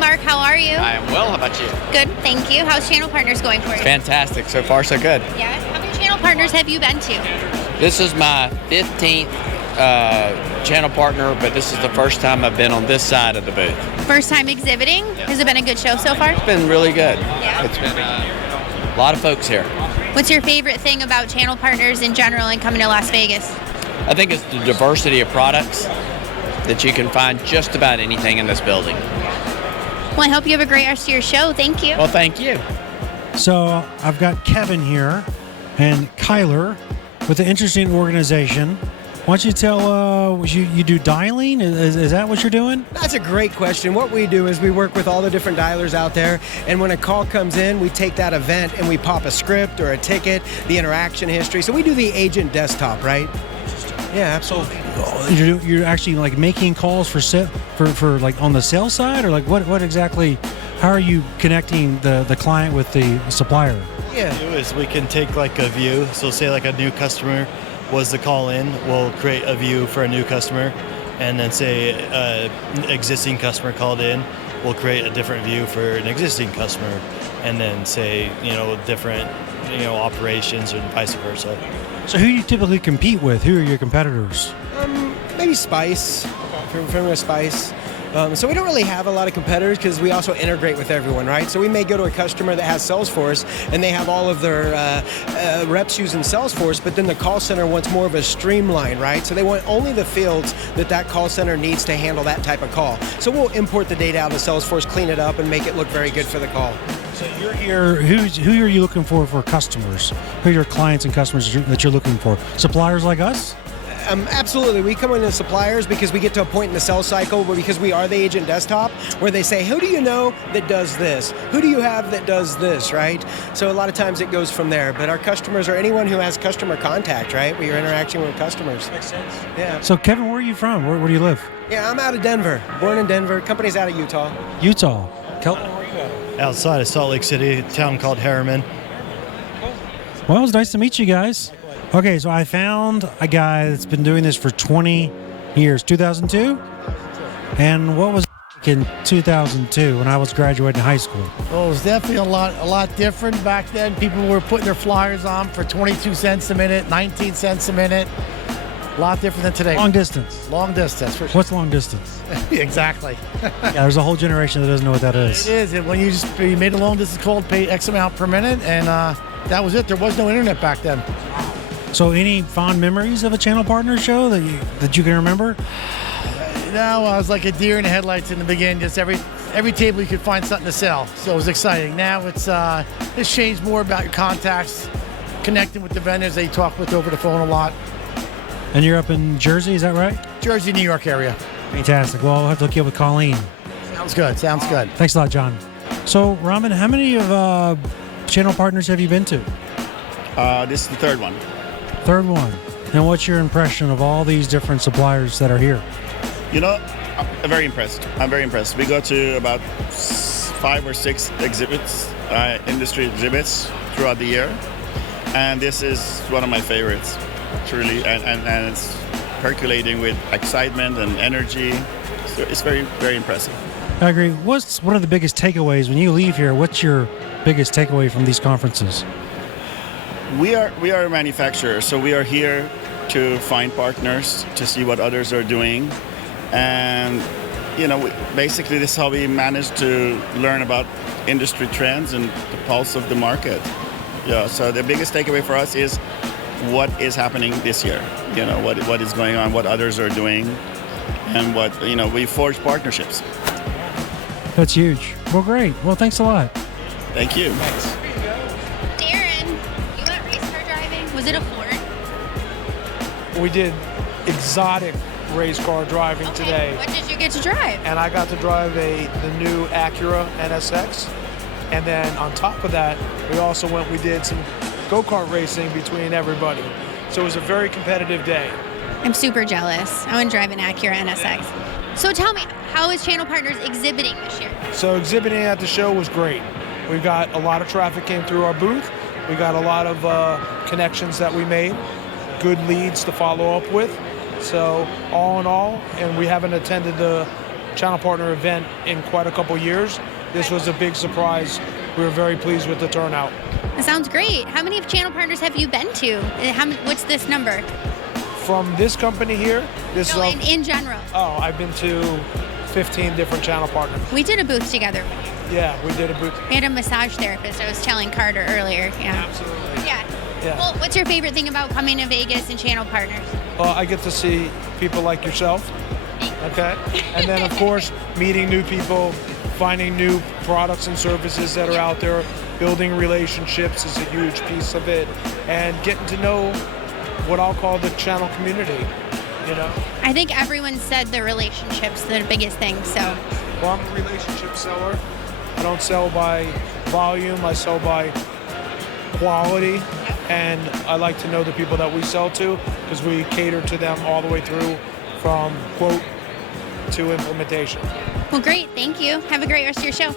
Mark. How are you? I am well. How about you? Good, thank you. How's Channel Partners going for you? Fantastic. So far, so good. Yeah. How many Channel Partners have you been to? This is my 15th channel partner, but this is the first time I've been on this side of the booth. First time exhibiting? Has it been a good show so far? It's been really good. Yeah. It's been a lot of folks here. What's your favorite thing about Channel Partners in general and coming to Las Vegas? I think it's the diversity of products that you can find just about anything in this building. Well, I hope you have a great rest of your show. Thank you. Well, thank you. So I've got Kevin here and Kyler with an interesting organization. Why don't you tell, you do dialing? Is that what you're doing? That's a great question. What we do is we work with all the different dialers out there, and when a call comes in, we take that event and we pop a script or a ticket, the interaction history. So we do the agent desktop, right? Yeah, absolutely. You're actually like making calls for like on the sales side, or like what exactly? How are you connecting the client with the supplier? Yeah. What we do is we can take like a view. So say like a new customer was the call in, we'll create a view for a new customer, and then say an existing customer called in, we'll create a different view for an existing customer, and then say different operations and vice versa. So who do you typically compete with? Who are your competitors? Maybe Spice, from Spice. So we don't really have a lot of competitors because we also integrate with everyone, right? So we may go to a customer that has Salesforce and they have all of their reps using Salesforce, but then the call center wants more of a streamline, right? So they want only the fields that call center needs to handle that type of call. So we'll import the data out of Salesforce, clean it up, and make it look very good for the call. So you're here, who are you looking for customers? Who are your clients and customers that you're looking for? Suppliers like us? Absolutely. We come in as suppliers because we get to a point in the sales cycle where, because we are the agent desktop, where they say, who do you know that does this? Who do you have that does this, right? So a lot of times it goes from there. But our customers are anyone who has customer contact, right? We are interacting with customers. Makes sense. Yeah. So Kevin, where are you from? Where do you live? Yeah, I'm out of Denver. Born in Denver. Company's out of Utah. Utah. Kelton, where are you at? Outside of Salt Lake City, a town called Harriman. Well, it was nice to meet you guys. Okay, so I found a guy that's been doing this for 20 years, 2002? And what was in 2002 when I was graduating high school? Well, it was definitely a lot different back then. People were putting their flyers on for 22 cents a minute, 19 cents a minute. A lot different than today. Long distance. Long distance, for sure. What's long distance? Exactly. Yeah, there's a whole generation that doesn't know what that is. It is. When you made a long distance call, paid X amount per minute, and that was it. There was no internet back then. So any fond memories of a channel partner show that you can remember? No, I was like a deer in the headlights in the beginning. Just every table you could find something to sell. So it was exciting. Now it's changed more about your contacts, connecting with the vendors that you talk with over the phone a lot. And you're up in Jersey, is that right? Jersey, New York area. Fantastic. Well, I'll have to look you up with Colleen. Sounds good. Thanks a lot, John. So, Raman, how many of channel partners have you been to? This is the third one. Third one. And what's your impression of all these different suppliers that are here? I'm very impressed. We go to about 5 or 6 exhibits, industry exhibits throughout the year. And this is one of my favorites, truly. And it's percolating with excitement and energy. So it's very, very impressive. I agree. What's one of the biggest takeaways when you leave here? What's your biggest takeaway from these conferences? We are a manufacturer, so we are here to find partners, to see what others are doing. And, basically this is how we manage to learn about industry trends and the pulse of the market. Yeah, so the biggest takeaway for us is what is happening this year, what is going on, what others are doing, and we forge partnerships. That's huge. Well, great. Well, thanks a lot. Thank you. Darren, you went race car driving? Was it a Ford? We did exotic race car driving today. What did you get to drive? And I got to drive the new Acura NSX. And then on top of that, we did some go-kart racing between everybody. So it was a very competitive day. I'm super jealous. I want to drive an Acura NSX. So tell me, how is Channel Partners exhibiting this year? So exhibiting at the show was great. We got a lot of traffic came through our booth. We got a lot of connections that we made, good leads to follow up with. So all in all, and we haven't attended the channel partner event in quite a couple years. This was a big surprise. We were very pleased with the turnout. That sounds great. How many channel partners have you been to? What's this number? From this company here, this No, is in general. oh, I've been to 15 different channel partners. We did a booth together. Yeah, we did a booth. We had a massage therapist. I was telling Carter earlier. Yeah. Absolutely. Yeah. Yeah. Well, what's your favorite thing about coming to Vegas and channel partners? Well, I get to see people like yourself, okay? And then, of course, meeting new people, finding new products and services that are out there, building relationships is a huge piece of it, and getting to know what I'll call the channel community, you know? I think everyone said the relationships are the biggest thing, so. Well, I'm a relationship seller. I don't sell by volume, I sell by quality, and I like to know the people that we sell to because we cater to them all the way through from quote to implementation. Well, great. Thank you. Have a great rest of your show.